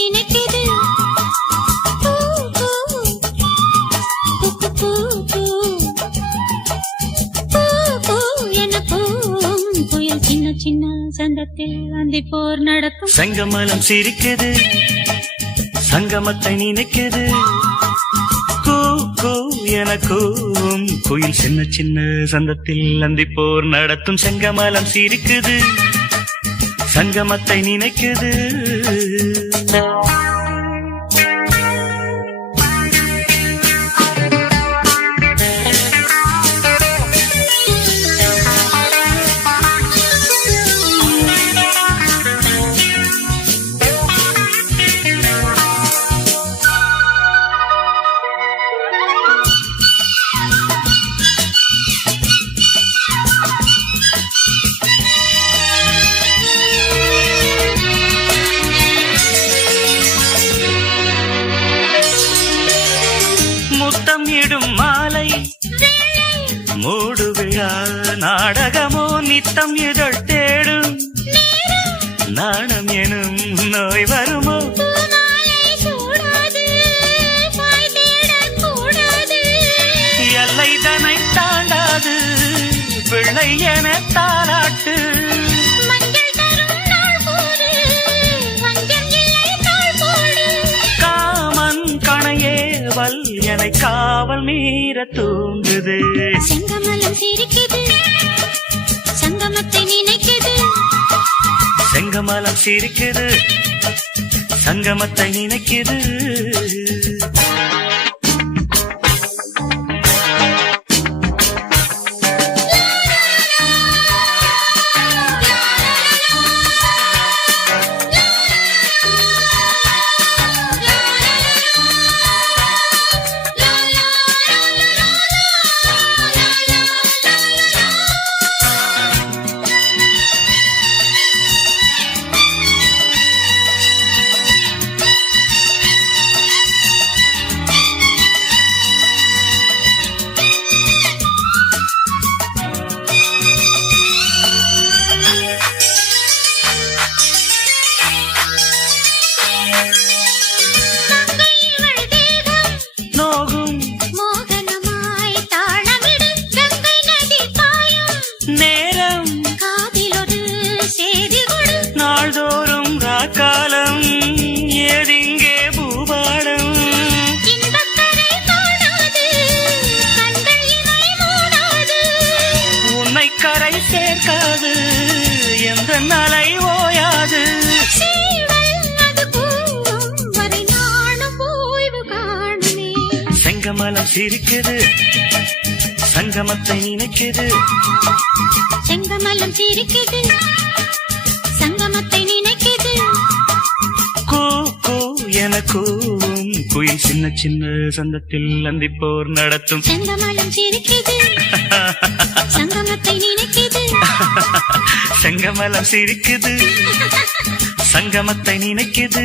நினைக்குது பூ பூ பூ பூ பூ பூ பூ என பூவும் புயல் சின்ன சின்ன சந்தத்தில் அந்தி போர் நடக்கும் செங்கமலம் சிரிக்குது சங்கமத்தை நினைக்குது கூ கூ என கூவும் குயில் சின்ன சின்ன சந்தத்தில் அந்தி போர் நடத்தும் செங்கமலம் சிரிக்குது சங்கமத்தை நினைக்குது முத்தம் இடும் மாலை மூடு விழா நாடகமோ நித்தம் இதழ் தேடும் நாணம் எனும் நோய் வருமோ எல்லை தனை தாண்டாது பிள்ளை என தாராட்டு என்னை காவல் மீற தூண்டுது செங்கமலம் சிரிக்குது சங்கமத்தை நினைக்குது செங்கமலம் சிரிக்குது சங்கமத்தை நினைக்குது நாள்தோறும் ராக்காலம் ஏதிங்கே பூபாடம் உன்னை கரை சேர்க்காது எந்த நலை ஓயாது செங்கமலம் சிரிக்குது சங்கமத்தை நினைக்குது செங்கமலம் சிரிக்குது சங்கமத்தை நினைக்குது கூ கூ என கூவும் குயில் சின்ன சின்ன சந்தத்தில் அந்தி போர் நடத்தும் செங்கமலம் சிரிக்குது சங்கமத்தை நினைக்குது செங்கமலம் சிரிக்குது சங்கமத்தை நினைக்குது